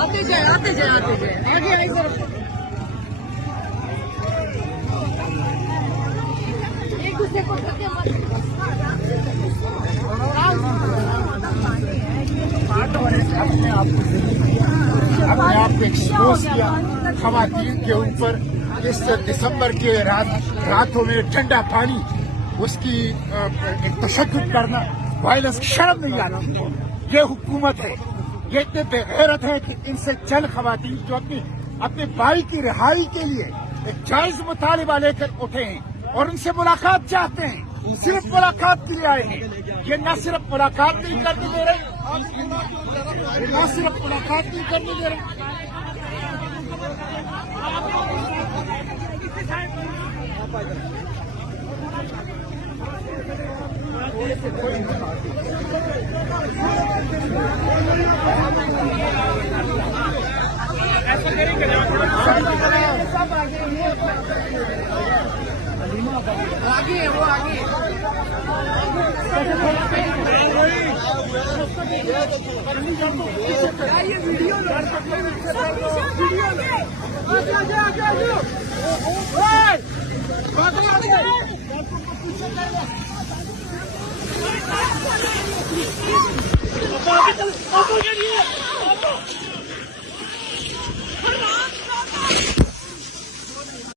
आते जाए आगे आई तरफ एक दूसरे को अपने आप को एक्सपोज किया खवातीन के ऊपर। इस दिसंबर के रातों में ठंडा पानी उसकी एक तशद्दुद करना, वायलेंस, शर्म नहीं आती। ये हुकूमत है, ये इतने बेगैरत है कि इनसे चंद खवातीन जो अपने भाई की रिहाई के लिए एक जायज मुतालिबा लेकर उठे हैं और उनसे मुलाकात चाहते हैं, सिर्फ मुलाकात के लिए आए हैं। ये न सिर्फ मुलाकात नहीं करने दे रहे, न सिर्फ मुलाकात नहीं करने दे रहे, ऐसा करेंगे आगे है, वो आगे ये वीडियो वीडियो